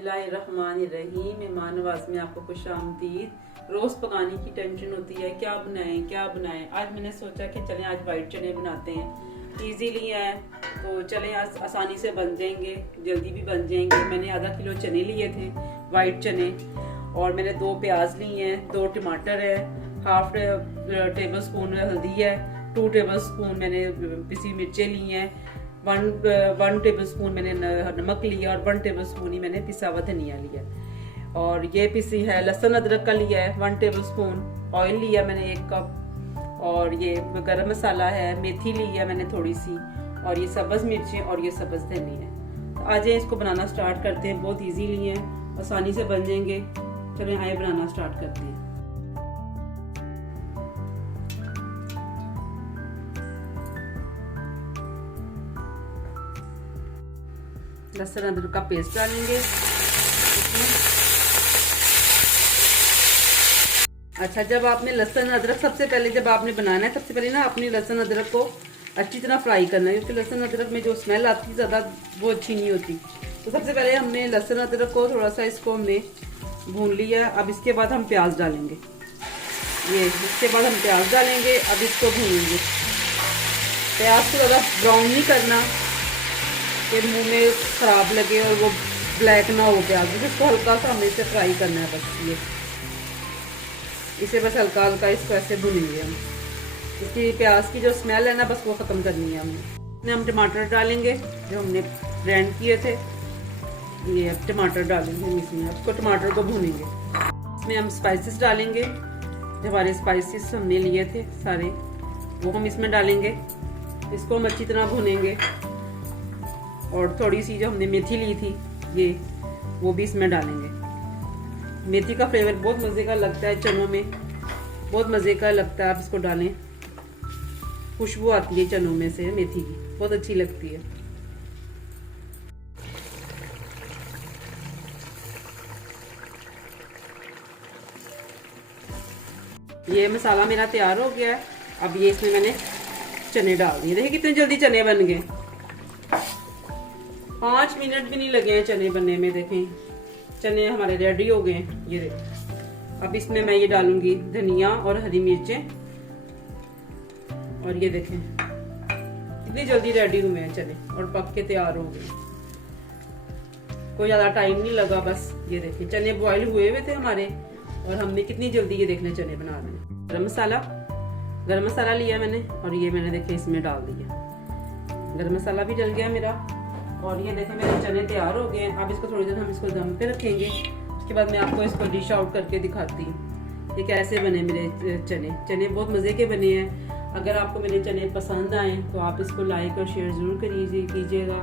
बिस्मिल्लाहिर्रहमानिर्रहीम। मेहमान नवाज में आपको खुश आमदीद। रोज़ पकाने की टेंशन होती है, क्या बनाएं क्या बनाएं। आज मैंने सोचा कि चलें आज वाइट चने बनाते हैं। इजीली है तो चलें आज आसानी से बन जाएंगे, जल्दी भी बन जाएंगे। मैंने आधा किलो चने लिए थे, वाइट चने, और मैंने 2 प्याज लिए हैं, 2 टमाटर है, हाफ टेबल स्पून हल्दी है, 2 टेबल स्पून मैंने पिसी मिर्चें ली हैं, 1 टेबल स्पून मैंने नमक लिया और 1 टेबल स्पून ही मैंने पिसा हुआ धनिया लिया। और ये पिसी है लहसुन अदरक का लिया है 1 टेबल स्पून। ऑयल लिया मैंने 1 कप, और ये गरम मसाला है, मेथी ली है मैंने थोड़ी सी, और ये सब्ज़ मिर्चें और ये सब्ज़ धनिया है। तो आज इसको बनाना स्टार्ट करते हैं। बहुत ईजीली है, आसानी से बन जाएंगे। चलें आए बनाना स्टार्ट करते हैं। लहसुन अदरक का पेस्ट डालेंगे इसमें। अच्छा, जब आपने लहसुन अदरक सबसे पहले जब आपने बनाना है, सबसे पहले ना आपने लहसुन अदरक को अच्छी तरह फ्राई करना है, क्योंकि लहसुन अदरक में जो स्मेल आती है ज़्यादा वो अच्छी नहीं होती। तो सबसे पहले हमने लहसुन अदरक को थोड़ा सा इसको हमने भून लिया। अब इसके बाद हम प्याज डालेंगे, इसके बाद हम प्याज डालेंगे। अब इसको भूनेंगे। प्याज को ज़्यादा ब्राउन नहीं करना कि मुंह में खराब लगे और वो ब्लैक ना हो प्याज। इसको हल्का सा हमें इसे फ्राई करना है, बस इसे बस हल्का हल्का इसको ऐसे भूनेंगे हम। इसकी प्याज की जो स्मेल है ना, बस वो ख़त्म करनी है हमने। हम टमाटर डालेंगे जो हमने ग्राइंड किए थे, ये टमाटर डालेंगे इसमें। उसको टमाटर को भूनेंगे। इसमें हम स्पाइसेस डालेंगे, जो हमारे स्पाइसेस हमने लिए थे सारे वो हम इसमें डालेंगे। इसको हम अच्छी तरह भूनेंगे। और थोड़ी सी जो हमने मेथी ली थी ये वो भी इसमें डालेंगे। मेथी का फ्लेवर बहुत मज़े का लगता है चनों में, बहुत मज़े का लगता है। आप इसको डालें, खुशबू आती है चनों में से मेथी की, बहुत अच्छी लगती है। ये मसाला मेरा तैयार हो गया है। अब ये इसमें मैंने चने डाल दिए। देखिए कितने जल्दी चने बन गए, 5 मिनट भी नहीं लगे हैं चने बनने में। देखें चने हमारे रेडी हो गए हैं। ये देखिए, अब इसमें मैं ये डालूंगी धनिया और हरी मिर्चें। और ये देखें कितनी जल्दी रेडी हुए हैं चने और पक के तैयार हो गए। कोई ज़्यादा टाइम नहीं लगा। बस ये देखें चने बॉयल हुए हुए थे हमारे, और हमने कितनी जल्दी ये देखने चने बना दिए। गरम मसाला लिया मैंने, और ये मैंने देखे इसमें डाल दिया। गरम मसाला भी डल गया मेरा, और ये देखें मेरे चने तैयार हो गए हैं। अब इसको थोड़ी देर हम इसको दम पे रखेंगे। उसके बाद मैं आपको इसको डिश आउट करके दिखाती हूँ ये कैसे बने मेरे चने बहुत मज़े के बने हैं। अगर आपको मेरे चने पसंद आए तो आप इसको लाइक और शेयर ज़रूर कीजिएगा।